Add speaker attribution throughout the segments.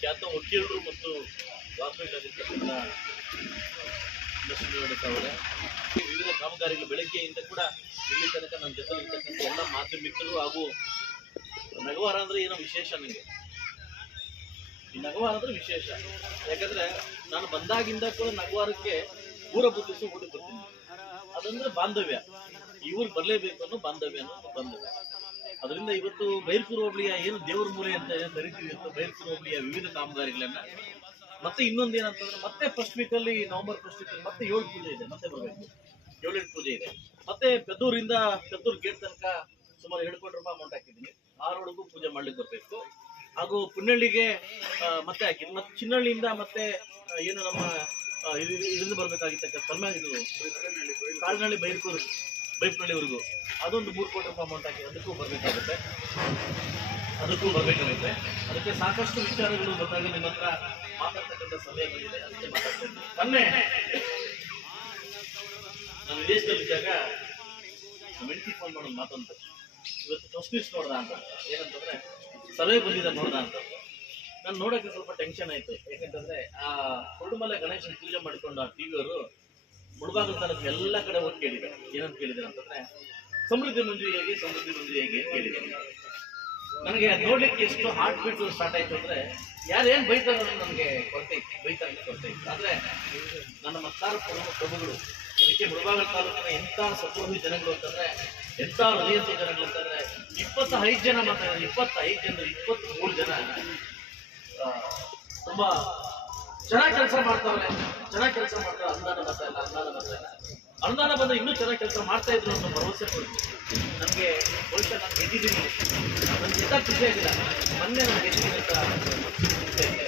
Speaker 1: ಖ್ಯಾತ ವಕೀಲರು ಮತ್ತು ಲಕ್ಷ್ಮೀ ಅವರೇ ವಿವಿಧ ಕಾಮಗಾರಿಗಳು ಬೆಳಗ್ಗೆಯಿಂದ ಕೂಡ ಇಲ್ಲಿ ತನಕ ನನ್ನ ಜೊತೆ ಇರ್ತಕ್ಕಂಥ ಎಲ್ಲ ಮಾಧ್ಯಮಿಕರು ಹಾಗೂ ನಗವಾರ ಅಂದರೆ ಏನೋ ವಿಶೇಷ ನನಗೆ ಈ ನಗವಾರ ಅಂದರೆ ವಿಶೇಷ. ಯಾಕಂದ್ರೆ ನಾನು ಬಂದಾಗಿಂದ ಕೂಡ ನಗವಾರಕ್ಕೆ ಊರ ಬುದ್ಧಿಸಿ ಊಟ ಬರ್ತೀನಿ. ಅದಂದ್ರೆ ಬಾಂಧವ್ಯ. ಇವ್ರು ಬರಲೇಬೇಕು ಅನ್ನೋ ಬಾಂಧವ್ಯ ಅನ್ನೋ ಬಾಂಧವ್ಯ. ಅದರಿಂದ ಇವತ್ತು ಬೈರ್ಪುರ ಹೋಬಳಿಯ ಏನು ದೇವರ ಮೂಲೆ ಅಂತ ಏನು ಕರಿತೀವಿ ಅಂತ ಬೈರ್ಪುರ ಹೋಬಳಿಯ ವಿವಿಧ ಕಾಮಗಾರಿಗಳನ್ನ ಮತ್ತೆ ಇನ್ನೊಂದು ಏನಂತಂದ್ರೆ ಮತ್ತೆ ಫಸ್ಟ್ ವೀಕ್ ಅಲ್ಲಿ ನವೆಂಬರ್ ಫಸ್ಟ್ ವೀಕ್ ಮತ್ತೆ ಏಳು ಪೂಜೆ ಇದೆ ಮತ್ತೆ ಬರಬೇಕು. ಏಳೆಂಟು ಪೂಜೆ ಇದೆ. ಮತ್ತೆ ಪೆದ್ದೂರಿಂದ ಪೆದ್ದೂರ್ ಗೇಟ್ ತನಕ ಸುಮಾರು ಎರಡು ಕೋಟಿ ರೂಪಾಯಿ ಅಮೌಂಟ್ ಹಾಕಿದ್ದೀನಿ. ಆ ಪೂಜೆ ಮಾಡ್ಲಿಕ್ಕೆ ಬರಬೇಕು. ಹಾಗೂ ಪುನ್ನಳ್ಳಿಗೆ ಮತ್ತೆ ಹಾಕಿದ್ದೀನಿ ಮತ್ತೆ ಚಿನ್ನಹಳ್ಳಿಯಿಂದ ಮತ್ತೆ ಏನು ನಮ್ಮ ಇದರಿಂದ ಬರಬೇಕಾಗಿರ್ತಕ್ಕಂಥ ಇದು ಕಾಲ್ನಳ್ಳಿ ಬೈರ್ಕೂರು ಬೈಪ್ನಳ್ಳಿವರೆಗೂ. ಅದೊಂದು ಮೂರು ಕೋಟಿ ರೂಪಾಯಿ ಅಮೌಂಟ್ ಹಾಕಿ ಅದಕ್ಕೂ ಬರಬೇಕಾಗುತ್ತೆ. ಅದಕ್ಕೂ ಬರಬೇಕಾಗುತ್ತೆ. ಅದಕ್ಕೆ ಸಾಕಷ್ಟು ವಿಚಾರಗಳು ಬಂದಾಗ ನಿಮ್ಮ ಹತ್ರ ಮಾತಾಡ್ತಕ್ಕಂಥ ಸಮಯ ಬಂದಿದೆ. ಅದಕ್ಕೆ ಮಾತಾಡ್ತೇನೆ. ಮೊನ್ನೆ ನಾನು ವಿದೇಶದಲ್ಲಿದ್ದಾಗ ಮೆಣಸಿ ಫೋನ್ ಮಾಡೋದು ಮಾತಂತ. ಇವತ್ತು ಫಸ್ಟ್ ನ್ಯೂಸ್ ನೋಡ್ದ ಅಂತ. ಏನಂತಂದ್ರೆ ಸರ್ವೆ ಬಂದಿದೆ ನೋಡ್ದ ಅಂತ. ನಾನು ನೋಡೋಕ್ಕೆ ಸ್ವಲ್ಪ ಟೆನ್ಷನ್ ಆಯ್ತು. ಯಾಕಂತಂದ್ರೆ, ಆ ಕುಡುಮಲೆ ಗಣೇಶನ ಪೂಜೆ ಮಾಡಿಕೊಂಡು ಆ ಟಿವಿಯವರು ಮುಳುಬಾಗಿಲು ತಾಲೂಕು ಎಲ್ಲ ಕಡೆ ಹೋಗಿ ಕೇಳಿದೆ. ಏನಂತ ಕೇಳಿದ್ರೆ ಅಂತಂದ್ರೆ, ಸಮೃದ್ಧಿ ಮಂಜು ಹೇಗೆ, ಸಮೃದ್ಧಿ ಮಂಜು ಹೇಗೆ ಅಂತ ಕೇಳಿದೆ ನನಗೆ ನೋಡ್ಲಿಕ್ಕೆ ಎಷ್ಟು ಹಾರ್ಟ್ ಬೀಟ್ ಸ್ಟಾರ್ಟ್ ಆಯ್ತು ಅಂದ್ರೆ, ಯಾರೇನು ಬೈತಾರೋ ನನಗೆ ಕೊರತೆ ಇತ್ತು ಬೈತಾರೆ ಕೊರತೆ ಇತ್ತು ಆದ್ರೆ ನನ್ನ ಮತ್ತಾರು ಪ್ರಭುಗಳು, ಅದಕ್ಕೆ ಮುಳಬಾಗಲ ತಾಲೂಕಿನ ಎಂತ ಸಪೂರ್ವಿ ಜನಗಳು ಅಂತಂದ್ರೆ ಎಂತ ಹೃದಯಂತ ಜನಗಳು ಅಂತಂದ್ರೆ, ಇಪ್ಪತ್ತೈದು ಜನ ಮಾತ್ರ ಇಪ್ಪತ್ತೈದು ಜನ ಇಪ್ಪತ್ತ್ ಮೂರು ಜನ ತುಂಬಾ ಚೆನ್ನಾಗಿ ಕೆಲಸ ಮಾಡ್ತಾವ್ರೆ. ಚೆನ್ನಾಗಿ ಕೆಲಸ ಮಾಡ್ತಾರೆ ಅನುದಾನ ಬರ್ತಾ ಇಲ್ಲ ಅನುದಾನ ಬರ್ತಾ ಇಲ್ಲ ಅನುದಾನ ಬಂದ್ರೆ ಇನ್ನೂ ಚೆನ್ನಾಗಿ ಕೆಲಸ ಮಾಡ್ತಾ ಇದ್ರು ಅನ್ನೋ ಭರವಸೆ ಕೊಡ್ತೀವಿ ನಮಗೆ ಭವಿಷ್ಯ ನಾನು ಗೆದ್ದಿದ್ದೀನಿ. ನನಗೆ ಎಂತ ಖುಷಿ ಆಗಿಲ್ಲ. ಮೊನ್ನೆ ನಾನು ಗೆದ್ದಿದ್ದೀನಿ ಅಂತ ಆಗಿದೆ.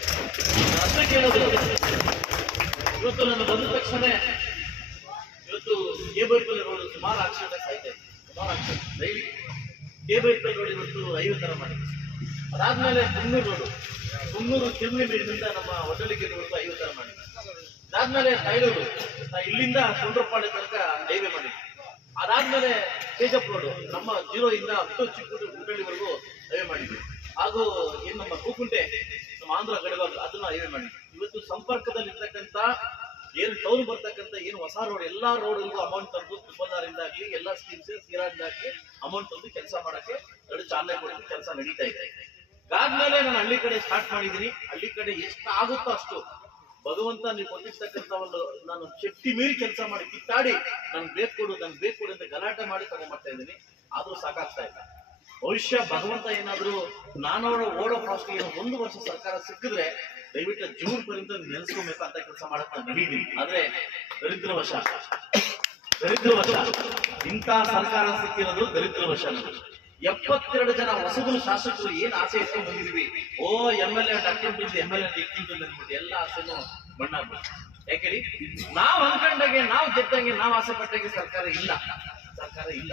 Speaker 1: ಅಷ್ಟೇ ಕೇಳೋದು. ಇವತ್ತು ನಾನು ಬಂದ ತಕ್ಷಣ ಇವತ್ತು ಕೇಬಲ್ ರೋಡ್ ಸುಮಾರು ಆಕ್ಷೇಪ ಇದೆ. ಸುಮಾರು ಆಕ್ಷೇಪ ಡೈಲಿ ಕೇಬಲ್ ರೋಡ್ ಇವತ್ತು ಐವತ್ತು ತರ ಮಾಡಿದೆ. ಅದಾದ್ಮೇಲೆ ಕುನ್ನೂರು ರೋಡು. ಕುನ್ನೂರು ತಿರುಮಲಿ ಬೀಡಿನಿಂದ ನಮ್ಮ ಒಡ್ಡಲಿಗೆ ರೋಡ್ ಐವತ್ತು ತರ ಮಾಡಿದೆ ಅದಾದ್ಮೇಲೆ ಟೈಲೂರು ನಾ ಇಲ್ಲಿಂದ ಸುಂದರಪಾಳ್ಯ ತನಕ ಹೈವೇ ಮಾಡಿದ್ವಿ ಅದಾದ್ಮೇಲೆ ತೇಜಪ್ ರೋಡ್, ನಮ್ಮ ಜೀರೋ ಇಂದ ಹತ್ತು ಚಿಕ್ಕೂರು ಗುಂಡಳ್ಳಿವರೆಗೂ ಹೈವೇ ಮಾಡಿದ್ವಿ ಹಾಗೂ ಏನ್ ನಮ್ಮ ಕೂಕುಂಟೆ, ನಮ್ಮ ಆಂಧ್ರ ಗಡಿಭಾಗ ಅದನ್ನ ಹೈವೇ ಮಾಡಿದ್ವಿ ಇವತ್ತು ಸಂಪರ್ಕದಲ್ಲಿರ್ತಕ್ಕಂಥ, ಏನು ಟೌನ್ ಬರ್ತಕ್ಕಂಥ, ಏನು ಹೊಸ ರೋಡ್ ಎಲ್ಲಾ ರೋಡ್ಗಳಿಗೂ ಅಮೌಂಟ್ ತಂದು ತುಂಬದಾರಿಂದ ಆಗಲಿ ಎಲ್ಲಾ ಸ್ಕೀಮ್ಸ್ ಸೀರಾದಿಂದ ಆಗಲಿ ಅಮೌಂಟ್ ತಂದು ಕೆಲಸ ಮಾಡಕ್ಕೆ ಎರಡು ಚಾಲನೆ ಕೊಡೋದು ಕೆಲಸ ನಡೀತಾ ಇದೆ. ಅದಾದ್ಮೇಲೆ ನಾನು ಹಳ್ಳಿ ಕಡೆ ಸ್ಟಾರ್ಟ್ ಮಾಡಿದ್ದೀನಿ. ಹಳ್ಳಿ ಕಡೆ ಎಷ್ಟು ಆಗುತ್ತೋ ಅಷ್ಟು ಭಗವಂತ ನೀವು ಕೊಟ್ಟಿರ್ತಕ್ಕಂಥ ಒಂದು ನಾನು ಶಕ್ತಿ ಮೀರಿ ಕೆಲಸ ಮಾಡಿ ಕಿತ್ತಾಡಿ ನನ್ ಬೇಕು ಕೊಡು ನನ್ ಬೇಕು ಕೊಡು ಅಂತ ಗಲಾಟೆ ಮಾಡಿ ತಗೊಂಡ್ಬರ್ತಾ ಇದ್ದೀನಿ. ಆದ್ರೂ ಸಾಕಾಗ್ತಾ ಇಲ್ಲ. ಭವಿಷ್ಯ ಭಗವಂತ ಏನಾದ್ರೂ ನಾನು ಓಡೋ ಏನೋ ಒಂದು ವರ್ಷ ಸರ್ಕಾರ ಸಿಕ್ಕಿದ್ರೆ ದಯವಿಟ್ಟು ಜೂನ್ ಪರ್ಯಂತ ನೆನೆಸ್ಕೊಬೇಕು ಅಂತ ಕೆಲಸ ಮಾಡಕ್ ನಾನು ನಡೀತೀನಿ. ಆದ್ರೆ ದರಿದ್ರವಶ ದರಿದ್ರವಶ, ಇಂಥ ಸರ್ಕಾರ ಸಿಕ್ಕಿರೋದು ದರಿದ್ರವಶ. ಎಪ್ಪತ್ತೆರಡು ಜನ ಹೊಸಬರು ಶಾಸಕರು ಏನ್ ಆಸೆ ಇಟ್ಕೊಂಡು ಬಂದಿದ್ವಿ ಓ ಎಂ ಎಲ್ ಎ ಡಾಕ್ಟರ್ ಬಿದ್ದು ಎಂ ಎಲ್ ಎ ಅಂದ್ಬಿಟ್ಟು ಎಲ್ಲ ಆಸೆನೂ ಬಣ್ಣ ಯಾಕೇಳಿ ನಾವು ಅನ್ಕೊಂಡಾಗೆ, ನಾವು ಗೆದ್ದಂಗೆ, ನಾವು ಆಸೆ ಪಟ್ಟಂಗೆ ಸರ್ಕಾರ ಇಲ್ಲ. ಸರ್ಕಾರ ಇಲ್ಲ.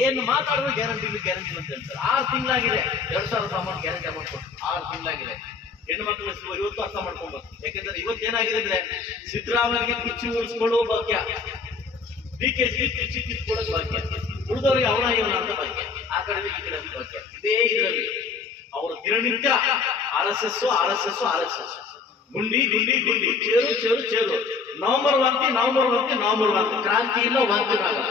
Speaker 1: ಏನು ಮಾತಾಡಿದ್ರು ಗ್ಯಾರಂಟಿ ಗ್ಯಾರಂಟಿ ಅಂತ ಹೇಳ್ತಾರೆ. ಆರು ತಿಂಗಳಾಗಿದೆ. ಎರಡ್ ಸಾವಿರದ ಅಮೌಂಟ್ ಗ್ಯಾರಂಟಿ ಅಮೌಂಟ್ ಕೊಟ್ಟು. ಆರು ತಿಂಗಳಾಗಿದೆ. ಹೆಣ್ಣು ಮಕ್ಕಳು ಇವತ್ತು ಅರ್ಥ ಮಾಡ್ಕೊಬೇಕು ಯಾಕಂದ್ರೆ ಇವತ್ತು ಏನಾಗಿದೆ ಅಂದ್ರೆ ಸಿದ್ದರಾಮಯ್ಯಗೆ ಕಿಚ್ಚು ಉಳಿಸ್ಕೊಳ್ಳುವ ಭಾಗ್ಯ. ಡಿ ಕೆ ಜಿ ಕಿಚ್ಚು ಕೊಡೋದು ಭಾಗ್ಯ. ಉಳಿದವರಿಗೆ ಅವನ ಇವನ ಅಂತ ಭಾಗ್ಯ. ಆ ಕಡೆ ಈ ಕಡೆ ಇದೇ ಇರಲಿ ಅವರು ದಿನನಿತ್ಯ R S S R R S S ಗುಂಡಿ ಗುಂಡಿ ಗುಂಡಿ. Chair chair chair. ನವಂಬರ್ ವಾಂತಿ ನವಂಬರ್ ವಾಂತಿ ನವಂಬರ್ ವಾಂತಿ. ಕ್ರಾಂತಿ ಇಲ್ಲ, ವಾಂತಿ ಆಗಲ್ಲ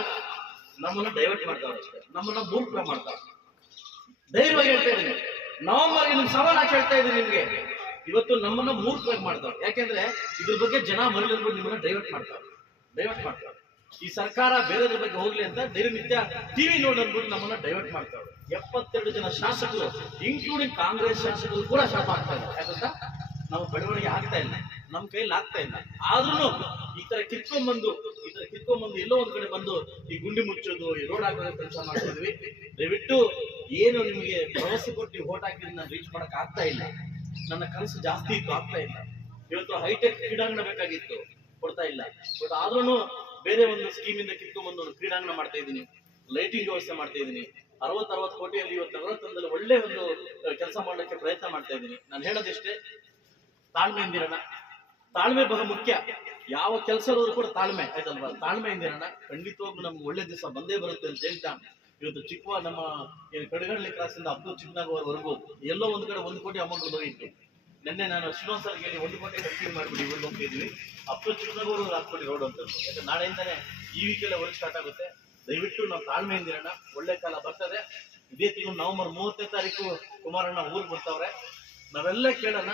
Speaker 1: ನಮ್ಮನ್ನ ಡೈವರ್ಟ್ ಮಾಡ್ತಾರೆ ನಮ್ಮನ್ನ ಮೂರ್ಖ ಮಾಡ್ತಾರೆ ಧೈರ್ಯವಾಗಿ ಹೇಳ್ತಾ ಇದ್ದೀನಿ. ನವಂಬರ್ ಇಲ್ಲಿ ಸವಾಲ್ ಹಾಕಿ ಹೇಳ್ತಾ ಇದ್ದೀನಿ ನಿಮ್ಗೆ. ಇವತ್ತು ನಮ್ಮನ್ನ ಮೂರ್ಖವಾಗಿ ಮಾಡ್ತಾರೆ ಯಾಕೆಂದ್ರೆ ಇದ್ರ ಬಗ್ಗೆ ಜನ ಮಹಿಳೆಯರು ನಿಮ್ಮನ್ನ ಡೈವರ್ಟ್ ಮಾಡ್ತಾರೆ ಡೈವರ್ಟ್ ಮಾಡ್ತಾರೆ ಈ ಸರ್ಕಾರ ಬೇರೆದ್ರ ಬಗ್ಗೆ ಹೋಗ್ಲಿ ಅಂತ ದಿನನಿತ್ಯ ಟಿವಿ ನೋಡಿ ಅಂದ್ಬಿಟ್ಟು ನಮ್ಮನ್ನ ಡೈವರ್ಟ್ ಮಾಡ್ತಾರೆ ಎಪ್ಪತ್ತೆರಡು ಜನ ಶಾಸಕರು ಇನ್ಕ್ಲೂಡಿಂಗ್ ಕಾಂಗ್ರೆಸ್ ಶಾಸಕರು ಕೂಡ ಶಾಪ ಆಗ್ತಾ ಇದ್ದಾರೆ ಯಾಕಂತ ನಾವು ಬೆಳವಣಿಗೆ ಆಗ್ತಾ ಇಲ್ಲ. ನಮ್ಮ ಕೈಲಿ ಆಗ್ತಾ ಇಲ್ಲ. ಆದ್ರೂ ಈ ತರ ಕಿತ್ಕೊಂಡ್ಬಂದು, ಈ ತರ ಕಿತ್ಕೊಂಡ್ಬಂದು ಎಲ್ಲೋ ಒಂದ್ ಕಡೆ ಬಂದು ಈ ಗುಂಡಿ ಮುಚ್ಚೋದು, ಈ ರೋಡ್ ಹಾಕೋದು ಕೆಲಸ ಮಾಡ್ತಿದ್ವಿ. ದಯವಿಟ್ಟು ಏನು ನಿಮಗೆ ಭರವಸೆ ಕೊಟ್ಟು ಓಟ್ ಹಾಕಿದ್ರೆ ನಾನು ರೀಚ್ ಮಾಡಕ್ ಆಗ್ತಾ ಇಲ್ಲ. ನನ್ನ ಕನಸು ಜಾಸ್ತಿ ಇತ್ತು, ಆಗ್ತಾ ಇಲ್ಲ. ಇವತ್ತು ಹೈಟೆಕ್ ಕ್ರೀಡಾಂಗಣ ಬೇಕಾಗಿತ್ತು, ಕೊಡ್ತಾ ಇಲ್ಲ. ಬಟ್ ಆದ್ರೂ ಬೇರೆ ಒಂದು ಸ್ಕೀಮ್ ಇಂದ ಕಿತ್ಕೊಂಡ್ಬಂದು ಒಂದು ಕ್ರೀಡಾಂಗಣ ಮಾಡ್ತಾ ಇದ್ದೀನಿ. ಲೈಟಿಂಗ್ ವ್ಯವಸ್ಥೆ ಮಾಡ್ತಾ ಇದ್ದೀನಿ. ಅರವತ್ ಅರವತ್ತು ಕೋಟಿಯಲ್ಲಿ ಇವತ್ತು ನಗರೋತ್ತರದಲ್ಲಿ ಒಳ್ಳೆ ಒಂದು ಕೆಲಸ ಮಾಡ್ಲಿಕ್ಕೆ ಪ್ರಯತ್ನ ಮಾಡ್ತಾ ಇದ್ದೀನಿ. ನಾನು ಹೇಳೋದಿಷ್ಟೇ ತಾಳ್ಮೆಯಿಂದಿರೋಣ ತಾಳ್ಮೆ ಬಹಳ ಮುಖ್ಯ. ಯಾವ ಕೆಲಸದವರು ಕೂಡ ತಾಳ್ಮೆ, ಆಯ್ತಲ್ವಾ? ತಾಳ್ಮೆಯಿಂದಿರೋಣ ಖಂಡಿತವಾಗ್ಲು ನಮ್ಗೆ ಒಳ್ಳೆ ದಿವಸ ಬಂದೇ ಬರುತ್ತೆ ಅಂತ ಹೇಳ್ತಾ ಇವತ್ತು ಚಿಕ್ಕ ನಮ್ಮ ಕಡಗಳ್ಳಿ ಕ್ರಾಸ್ ಇಂದ ಅಬ್ದುಲ್ ಚಿಕ್ಕನಾಗವರೆಗೂ ಎಲ್ಲೋ ಒಂದ್ ಕಡೆ ಒಂದು ಕೋಟಿ ಅಮೌಂಟ್ ಹೋಗಿತ್ತು ನಿನ್ನೆ ನಾನು ಶ್ರೀನಿವಾಸ್ ಸರ್ಗೆ ಹೇಳಿ ಒಂದು ಕೋಟಿ ಖರ್ಚು ಮಾಡಿಬಿಟ್ಟು ಇವ್ರಿಗೆ ಹೋಗ್ತಿದ್ವಿ ಅಪ್ ಟು ಚಿಕ್ಕನಗೂರು ಹಾಕ್ಬಿಡಿ ರೋಡ್ ಅಂತ ಯಾಕಂದ್ರೆ ನಾಳೆಯಿಂದಾನೆ ಈ ವೀಕೆಲ್ಲ ವರ್ಕ್ ಸ್ಟಾರ್ಟ್ ಆಗುತ್ತೆ. ದಯವಿಟ್ಟು ನಾವು ತಾಳ್ಮೆಯಿಂದ ಇರೋಣ ಒಳ್ಳೆ ಕಾಲ ಬರ್ತದೆ. ಇದೇ ತಿಂಗಳು ನವೆಂಬರ್ ಮೂವತ್ತನೇ ತಾರೀಕು ಕುಮಾರಣ್ಣ ಊರಿಗೆ ಬರ್ತಾವ್ರೆ. ನಾವೆಲ್ಲ ಕೇಳೋಣ.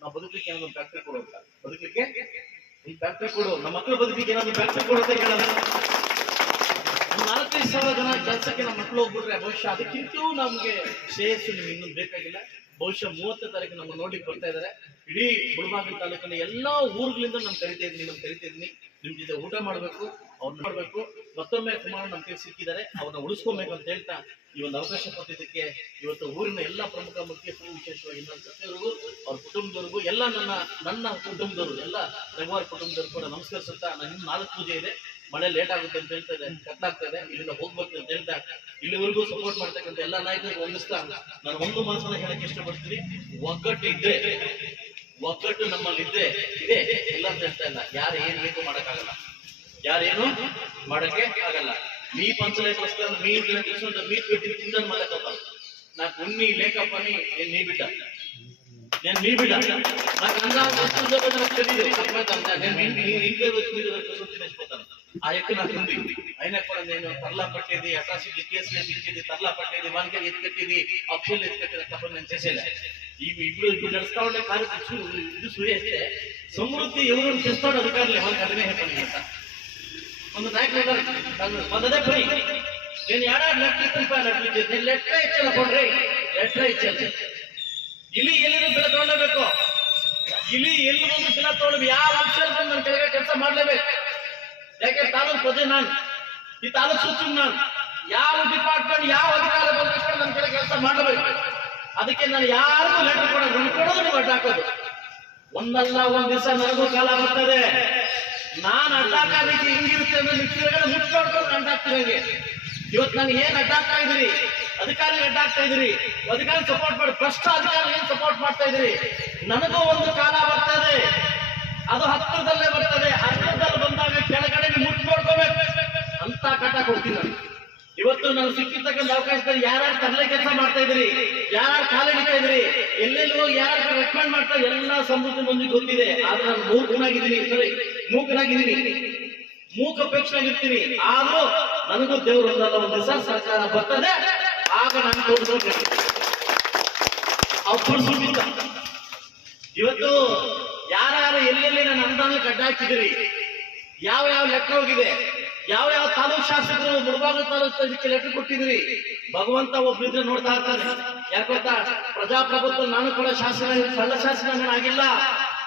Speaker 1: ನಾವು ಬದುಕಲಿಕ್ಕೆ ಏನಾದ್ರು ಫ್ಯಾಕ್ಟ್ರಿ ಕೊಡು ಅಂತ. ಬದುಕಲಿಕ್ಕೆ? ಈ ಫ್ಯಾಕ್ಟ್ರಿ ಕೊಡು. ನಮ್ಮ ಮಕ್ಕಳು ಬದುಕಲಿಕ್ಕೆ ಏನಾದ್ರು ಫ್ಯಾಕ್ಟ್ರಿ ಕೊಡು ಅಂತ ಕೇಳೋಣ. ನಾಲ್ಕೈದು ಸಾವಿರ ಜನ ಕೆಲಸಕ್ಕೆ ನಮ್ಮ ಮಕ್ಕಳು ಹೋಗ್ಬಿಟ್ರೆ ಬಹುಶಃ ಅದಕ್ಕಿಂತೂ ನಮ್ಗೆ ಶ್ರೇಯಸ್ಸು ನಿಮ್ಗೆ ಇನ್ನೊಂದು ಬೇಕಾಗಿಲ್ಲ. ಬಹುಶಃ ಮೂವತ್ತನೇ ತಾರೀಕು ನಮ್ಮ ನೋಡ್ಲಿಕ್ಕೆ ಬರ್ತಾ ಇದ್ದಾರೆ ಇಡೀ ಮುಳಬಾಗಿಲು ತಾಲೂಕಿನ ಎಲ್ಲಾ ಊರುಗಳಿಂದ ನಾನು ಕರಿತಾ ಇದ್ದೀನಿ, ನಾನು ಕರಿತಾ ಇದ್ದೀನಿ. ನಿಮ್ ಜೊತೆ ಊಟ ಮಾಡಬೇಕು ಅವ್ರನ್ನ ಮಾಡಬೇಕು ಮತ್ತೊಮ್ಮೆ ಕುಮಾರ್ ನಮ್ಮ ಸಿಕ್ಕಿದ್ದಾರೆ. ಅವ್ರನ್ನ ಉಳಿಸ್ಕೊಬೇಕು ಅಂತ ಹೇಳ್ತಾ ಈ ಒಂದು ಅವಕಾಶ ಕೊಟ್ಟಿದ್ದಕ್ಕೆ ಇವತ್ತು ಊರಿನ ಎಲ್ಲ ಪ್ರಮುಖ ಮುಖ್ಯಸ್ಥರು ವಿಶೇಷವಾಗಿ ನನ್ನ ಸತ್ಯವರಿಗೂ ಅವ್ರ ಕುಟುಂಬದವ್ರಿಗೂ, ಎಲ್ಲ ನನ್ನ ನನ್ನ ಕುಟುಂಬದವರು, ಎಲ್ಲ ರವಿವಾರ ಕುಟುಂಬದವ್ರು ಕೂಡ ನಮಸ್ಕರಿಸುತ್ತಾ ನಾನು ಇನ್ನು ನಾಲ್ಕು ಪೂಜೆ ಇದೆ. ಮಳೆ ಲೇಟ್ ಆಗುತ್ತೆ ಅಂತ ಹೇಳ್ತಾ ಇದೆ ಕತ್ಲಾಗ್ತಾ ಇದೆ ಇಲ್ಲಿಂದ ಹೋಗ್ಬೇಕು ಅಂತ ಹೇಳ್ತಾ ಇಲ್ಲಿವರೆಗೂ ಸಪೋರ್ಟ್ ಮಾಡ್ತಕ್ಕಂಥ ಎಲ್ಲ ನಾಯಕರಿಗೆ ಹೊಂದಿಸ್ತಾ ನಾನು ಒಂದು ಮಾತನ್ನ ಹೇಳಕ್ಕೆ ಇಷ್ಟಪಡ್ತೀನಿ ಒಗ್ಗಟ್ಟು ಇದ್ರೆ ಒಗ್ಗಟ್ಟು ನಮ್ಮಲ್ಲಿ ಇದ್ರೆ ಇದೆ ಇಲ್ಲ ಅಂತ ಹೇಳ್ತಾ ಇಲ್ಲ ಯಾರು ಏನ್ ಬೇಕು ಮಾಡಕ್ಕಾಗಲ್ಲ ಯಾರೇನು ಮಾಡಕ್ಕೆ ಆಗಲ್ಲ మీ పంచలేక వస్తాను మీ ఇంట్లో కూర్చుంటే మీ పెట్టి తిందని మళ్ళీ కొత్తాను నాకు ఉన్ని లేకపోని నేను నీ బిడ్డ నేను మీ బిడ్డ నాకు అందా వస్తుందో లేదో నాకు తెలియదు అర్థమవుతుందా నేను మీ- మీ ఇంట్లో వచ్చి మీరు కూర్చొని తినేసిపోతాను ఆ యొక్క నాకు ఉంది అయినా కూడా నేను తర్లా పట్టేది అట్రాసిటీ కేసులు ఎత్తించేది తర్లా పట్టేది వానికి ఎత్తిపెట్టేది అప్పులు ఎత్తిపెట్టేది తప్ప నేను చేసేలే ఇవి ఇప్పుడు ఇప్పుడు నడుస్తా ఉండే కార్యక్రమం ఇది సూర్యేస్తే సమృద్ధి ఎవరు చేస్తాడు అధికారులు ఎవరికి అర్థమే పని ಅಂತ ಒಂದು ನಾಯಕರು ಇದ್ದಾರೆ ನಾನು ಮೊದಲೇ ಬರೀ నేను ఏడాది లెటర్ ఇస్తాను లెటర్ ఇచ్చేది నేను లెటర్ ఇచ్చాను ಕೊಡ್ರಿ ಲೆಟರ್ ಇಚ್ಚಾನೆ ಇಲ್ಲಿ ಎಲ್ಲಿರೂ ಬೆಲೆ ತಗೊಳ್ಳೇಬೇಕು ಇಲ್ಲಿ ಎಲ್ಲಿ ಬಂದು ಬೆಲೆ ತಗೊಳ್ಬೇಕು ಯಾವ ಅಕ್ಷರ ಬಂದು ನನ್ನ ಕೆಳಗೆ ಕೆಲಸ ಮಾಡ್ಲೇಬೇಕು ಯಾಕೆ ತಾಲೂಕು ಪ್ರಜೆ ನಾನು? ಈ ತಾಲೂಕು ಸಚಿವ ನಾನು. ಯಾವ ಡಿಪಾರ್ಟ್ಮೆಂಟ್ ಯಾವ ಅಧಿಕಾರ ಬಂದಷ್ಟು ನನ್ನ ಕಡೆ ಕೆಲಸ ಮಾಡಬೇಕು? ಅದಕ್ಕೆ ನಾನು ಯಾರಿಗೂ ಲೆಟರ್ ಕೊಡೋದು ಕೊಡೋದು ಅಡ್ಡ ಹಾಕೋದು. ಒಂದಲ್ಲ ಒಂದ್ ದಿವಸ ನನಗೂ ಕಾಲ ಬರ್ತದೆ. ನಾನು ಅಡ್ಡ ಹಾಕೋದಕ್ಕೆ ಹಿಂಗಿರುತ್ತೆ ಅಂದ್ರೆ ನೀವು ಕೆಳಗಡೆ ಅಡ್ಡ ಅಡ್ಡಾಗ್ತಿರಂಗೆ ಇವತ್ತು ನನಗೆ ಏನ್ ಅಡ್ಡಾಗ್ತಾ ಇದ್ರಿ ಅಧಿಕಾರಿ ಅಡ್ಡಾಗ್ತಾ ಇದ್ರಿ ಅಧಿಕಾರಿ ಸಪೋರ್ಟ್ ಮಾಡಿ, ಭ್ರಷ್ಟ ಅಧಿಕಾರಿ ಏನ್ ಸಪೋರ್ಟ್ ಮಾಡ್ತಾ ಇದ್ರಿ ನನಗೂ ಒಂದು ಕಾಲ ಬರ್ತದೆ. ಅದು ಹತ್ತಿರದಲ್ಲೇ ಬರ್ತದೆ. ಹತ್ತಿರದಲ್ಲಿ ಬಂದಾಗ ಕೆಳಗಡೆ ಅಂತ ಕಟ ಕೊಡ್ತೀನಿ ನಾನು ಇವತ್ತು ನಾನು ಸಿಕ್ಕಿರ್ತಕ್ಕಂಥ ಅವಕಾಶದಲ್ಲಿ ಯಾರ್ಯಾರು ತರಲೆ ಕೆಲಸ ಮಾಡ್ತಾ ಇದ್ರಿ ಯಾರು ಕಾಲ ಇಡ್ತಾ ಇದ್ರಿ, ಎಲ್ಲೆಲ್ಲಿ ಹೋಗಿ ಯಾರು ರೆಕಮೆಂಡ್ ಮಾಡ್ತಾ ಎಲ್ಲ ಸಮೃದ್ಧಿ ಮಂದಿ ಗೊತ್ತಿದೆ. ಆದ್ರೆ ನಾನು ಮೂಕನಾಗಿದ್ದೀನಿ ಸರಿ? ಮೂಕನಾಗಿದ್ದೀನಿ ಮೂಕಪೇಕ್ಷನಾಗಿರ್ತೀನಿ ಆದ್ರೂ ನನಗೂ ದೇವರು ಒಂದು ದಿವಸ ಸರ್ಕಾರ ಬರ್ತದೆ. ಆಗ ನಾನು ತೋರಿಸೋಕೆ ಅವ್ರು ಇವತ್ತು ಯಾರ್ಯಾರು ಎಲ್ಲೆಲ್ಲಿ ನನ್ನ ಅನುದಾನ ಗಡ್ಡ ಹಾಕಿದಿರಿ ಯಾವ ಯಾವ ಲೆಕ್ಕ ಹೋಗಿದೆ ಯಾವ ಯಾವ ತಾಲೂಕ್ ಶಾಸಕರು ಮುಳಬಾಗ ತಾಲೂಕು ಇದಕ್ಕೆ ಲೆಟರ್ ಕೊಟ್ಟಿದ್ರಿ ಭಗವಂತ ಒಬ್ಬಿದ್ರೆ ನೋಡ್ತಾ ಇರ್ತಾರೆ. ಯಾಕೆ ಗೊತ್ತಾ? ಪ್ರಜಾಪ್ರಭುತ್ವ ನಾನು ಕೂಡ ಶಾಸನ ಕಳ್ಳ ಶಾಸನ ಆಗಿಲ್ಲ.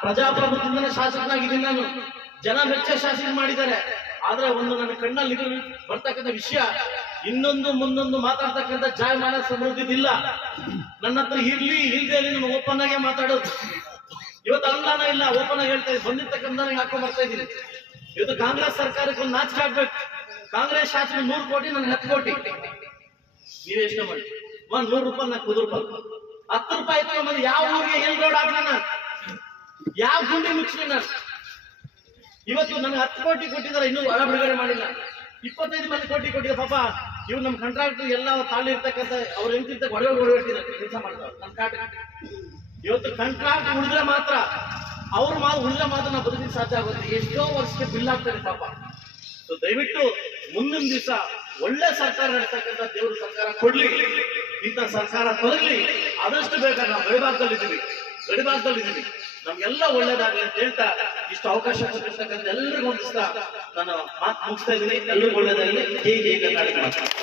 Speaker 1: ಪ್ರಜಾಪ್ರಭುತ್ವದಿಂದ ಶಾಸಕನಾಗಿದ್ದೀನಿ ನಾನು. ಜನ ಮೆಚ್ಚ ಶಾಸನ ಮಾಡಿದ್ದಾರೆ. ಆದ್ರೆ ಒಂದು ನನ್ನ ಕಣ್ಣಲ್ಲಿ ಬರ್ತಕ್ಕಂಥ ವಿಷಯ, ಇನ್ನೊಂದು ಮುಂದೊಂದು ಮಾತಾಡ್ತಕ್ಕಂಥ ಜಾಯಮಾನ ಸಮೃದ್ಧಿದಿಲ್ಲ ನನ್ನ ಹತ್ರ ಇರ್ಲಿ, ಇಲ್ದೇ ನಾನು ಓಪನ್ ಆಗೇ ಮಾತಾಡೋದು. ಇವತ್ತು ಅನುದಾನ ಇಲ್ಲ ಓಪನ್ ಆಗಿ ಹೇಳ್ತಾ ಇದ್ದೀನಿ. ಬಂದಿರ್ತಕ್ಕಂಥ ಹಾಕೊಂಡ್ ಬರ್ತಾ ಇದ್ದೀನಿ. ಇವತ್ತು ಕಾಂಗ್ರೆಸ್ ಸರ್ಕಾರಕ್ಕೆ ಒಂದು ನಾಚಿಕೆ ಆಗ್ಬೇಕು. ಕಾಂಗ್ರೆಸ್ ಶಾಸನ ನೂರು ಕೋಟಿ, ನನಗೆ ಹತ್ತು ಕೋಟಿ. ನೀವು ಎಷ್ಟು ಮಾಡಿ. ಒಂದ್ ನೂರು ರೂಪಾಯಿ, ನಾಲ್ಕು ರೂಪಾಯಿ. ಹತ್ತು ರೂಪಾಯಿ ತಗೊಂಬಂದು ಯಾವ ಊರಿಗೆ ಎಲ್ ರೋಡ್ ಹಾಕೋಣ ನಾನು? ಯಾವ ಗುಂಡಿ ಮುಚ್ಚಲಿ ನಾನು? ಇವತ್ತು ನನಗೆ ಹತ್ತು ಕೋಟಿ ಕೊಟ್ಟಿದ್ದಾರೆ, ಇನ್ನೂ ಹಣ ಬಿಡುಗಡೆ ಮಾಡಿಲ್ಲ. ಇಪ್ಪತ್ತೈದು ಮಂದಿ ಕೋಟಿ ಕೊಟ್ಟಿದೆ ಪಾಪ. ಇವ್ರು ನಮ್ಮ ಕಾಂಟ್ರಾಕ್ಟರ್ ಎಲ್ಲ ತಾಳಿ ಇರ್ತಕ್ಕಂಥ ಅವ್ರು ಹೆಂಗಿರ್ತ ಒಡವೆ ಹೊರಗಟ್ಟಿದ್ದಾರೆ ಕೆಲಸ ಮಾಡ್ತಾರೆ ಕಾಂಟ್ರಾಕ್ಟ್ ಕಾಟ ಇವತ್ತು ಕಾಂಟ್ರಾಕ್ಟ್ ಉಳಿದ್ರೆ ಮಾತ್ರ ಅವ್ರು ಮಾತು, ಉಳಿದ ಮಾತು ನಾವು ಬದುಕಿ ಸಾಧ್ಯ ಆಗುತ್ತೆ ಎಷ್ಟೋ ವರ್ಷಕ್ಕೆ ಬಿಲ್ ಆಗ್ತಾರೆ ಪಾಪ. ಸೊ ದಯವಿಟ್ಟು ಮುಂದಿನ ದಿವಸ ಒಳ್ಳೆ ಸರ್ಕಾರ ನಡೆಸ್ತಕ್ಕಂಥ ದೇವ್ರ ಸರ್ಕಾರ ಕೊಡ್ಲಿ. ಇಂಥ ಸರ್ಕಾರ ತೊಲಗ್ಲಿ ಆದಷ್ಟು ಬೇಗ ನಾವು ಗಡಿಭಾಗದಲ್ಲಿದ್ದೀವಿ. ಗಡಿಭಾಗದಲ್ಲಿದ್ದೀವಿ. ನಮ್ಗೆಲ್ಲ ಒಳ್ಳೇದಾಗಲಿ ಅಂತ ಹೇಳ್ತಾ ಇಷ್ಟು ಅವಕಾಶ ಕೊಟ್ಟಿರ್ತಕ್ಕಂಥ ಎಲ್ಲರಿಗೂ ಒಂದಿಸ್ತಾ ನಾನು ಮಾತು ಮುಗಿಸ್ತಾ ಇದ್ದೀನಿ. ಎಲ್ಲರಿಗೂ ಒಳ್ಳೇದಾಗಲಿ. ಹೇಗೆ ಹೇಗೆ